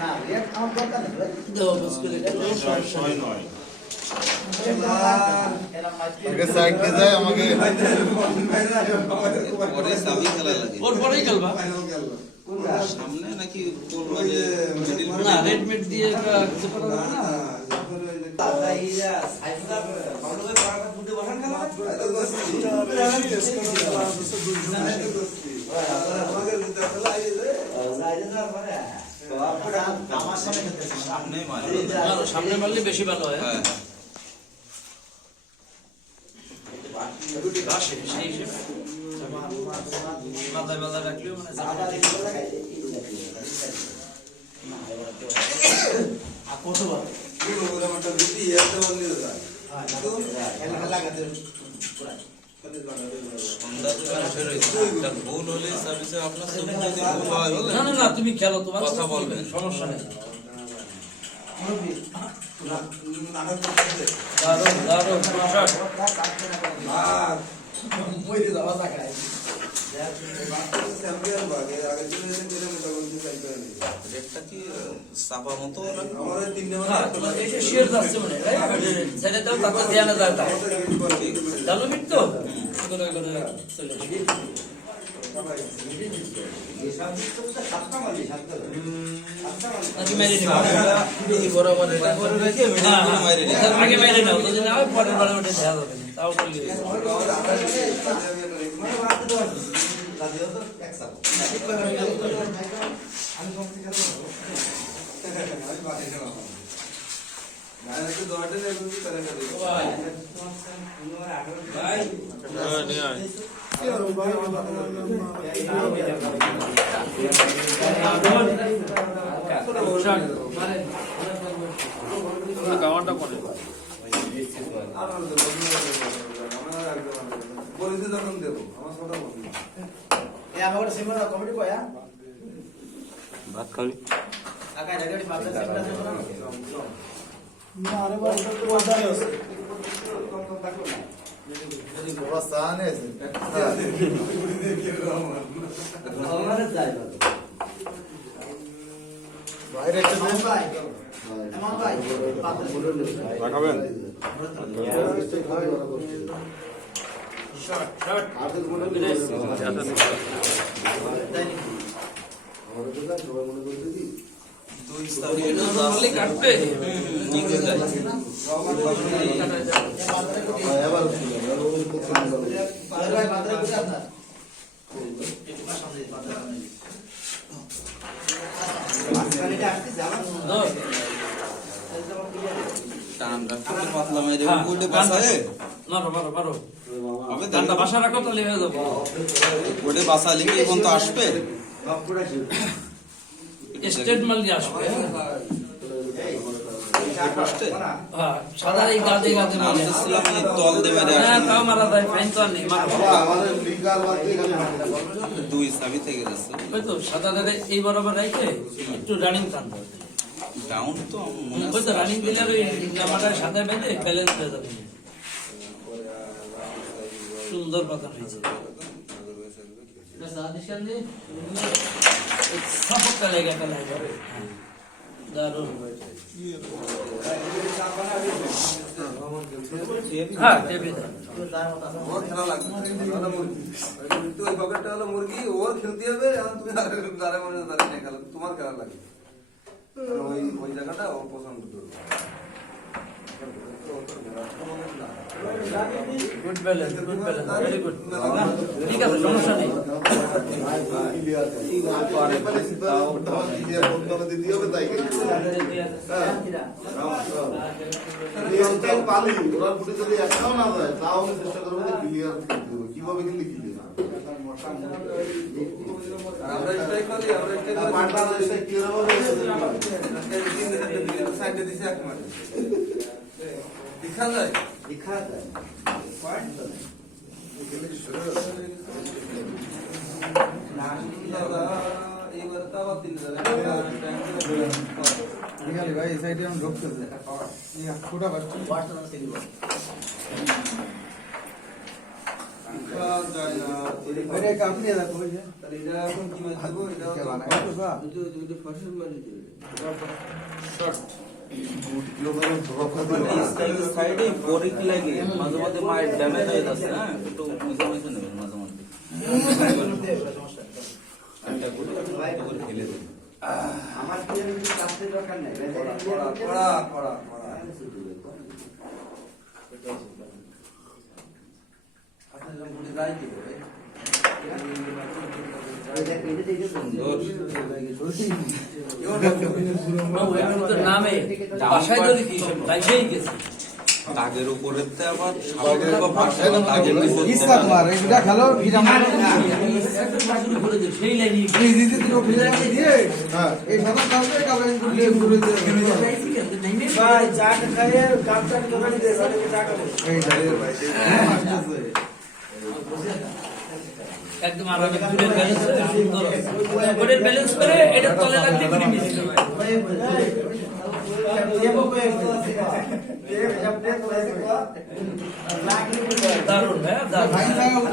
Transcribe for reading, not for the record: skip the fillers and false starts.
না রেট আমার দরকার নেই ভাই দাও বস করে ছয় নয় আগে সাইড দিয়ে যায় আমাকে পরে সাবি খেলা লাগে ওর পরেই খেলবা সামনে নাকি বলবো যে মিডিল না রেড মিট দিয়ে কিছু করা যাবে না সামনে মারে সামনে মারলে বেশি ভালো হয় হ্যাঁ সেই হিসেবে মাথায় মাথায় রাখলেও মানে কতবার ভুল হলে সার্ভিসে আপনার ছবি যদি ভুল হয় বলে না না না তুমি খেলো তোমার কথা বলবেন সমস্যা নেই দারুণ দারুণ শট রেটটা কি সাপা মতো এই যে শেয়ার যাচ্ছে মানে সেটা তো তারপর ধ্যানে যায় তা চালু মিট তো করে করে চলে আজকে মেরে নিবা এই বরাবর এটা করে রেখে মিডিল করে মাইরে নি আগে মেরে নাও তো যদি আবার পরের বারে ওটা দেয়া যাবে না তাও বলি গাওয়াটা করে আমার সিমা কমিটি কয়া ভাত খাবি আকাই ডাগড়ি মাথা সিমটা না আরে ভাই তো ওটাই আছে যদি বড় সান আছে আমারে যাই বাইরে একটা এমন ভাই এমন ভাই রাখাবেন শট শট আদর মনে দুই সাবি নরমালি কাটবে নিচে যায় এবার ভাই মাত্রা করে আপনার টান রাখতে পাতলা মাইরে উল্টে বাসায় মারো মারো মারো হবে ডান্ডা বাসা রাখো তাহলে হয়ে যাবে ওটে বাসা লিখে কোন তো আসবে স্টেট মাল দিয়ে আসবে হ্যাঁ সাদা এই গাজে গাজে মাল আসছিলাম এই তল দেবে রে হ্যাঁ তাও মারা যায় ফাইন তো আর নেই মারো আমাদের লিগাল বাকি দুই সাবি থেকে যাচ্ছে ওই তো সাদা দাদা এই বরাবর রাখে একটু রানিং টান দাও ডাউন তো মনে ওই তো রানিং দিলে আর ওই জামাটা সাদা বেঁধে ব্যালেন্স হয়ে যাবে সুন্দর কথা হয়েছে সাপোর্টটা লেগে একটা লাগে দারুণ হ্যাঁ টেবিল ওর খেলা লাগবে কিন্তু ওই পকেটটা হলো মুরগি ওর খেলতে হবে এখন তুমি দাঁড়ে মনে দাঁড়িয়ে খেলো তোমার খেলা লাগবে ওই ওই জায়গাটা ও পছন্দ করবে গুড ব্যালেন্স ভেরি গুড ঠিক আছে সমস্যা নেই দিতে হবে তাই পালি ওরা ফুটে যদি একটাও না যায় তাও আমি চেষ্টা করবো ক্লিয়ার কিভাবে কিন্তু ক্লিয়ার আমরা স্ট্রাইক করি আমরা স্ট্রাইক ক্লিয়ার হবে সাইডে দিছে এক মাঠে দেখা যায় দিখা যায় পয়েন্ট তো এইবার তো আবার 3000 ভাই এই সাইডে আমি ঢুকতেছে ছোটা বাচ্চা ওয়াটস অন সিটি যায় না। এটা কাপড় নিয়ে যাবো ওই যে। তাহলে এটা এখন কি মাছ দেবো? এটা সাইডে বোরিং লাগে মাঝে মাঝে মায়ের ড্যামেজ হয়ে যাচ্ছে হ্যাঁ একটু মুছে মুছে নেবেন মাঝে মাঝে একটা করে ফেলে দেবেন আমার কি কাপড় দরকার নেই পড়া পড়া নামে বাসায় ধরে কি সব লাইসেই গেছে দাগের উপরে আবার সাবানের বা ভাষায় দাগের ইসকা তোমার এটা খেলো ভিজা মার সেই লাইনে এই দিদি তো ভিজা দিয়ে হ্যাঁ এই সাদা কাপড়ে কাপড়ে ঘুরে ভাই চা খাইয়ে কাপটা দোকানে দে চা খাবে এই দাঁড়িয়ে ভাই একদম আরামে ফুলের ব্যালেন্স ধরো ফুলের ব্যালেন্স করে এটা তলে রাখতে ফ্রি মিস দারুণ ভাই দারুণ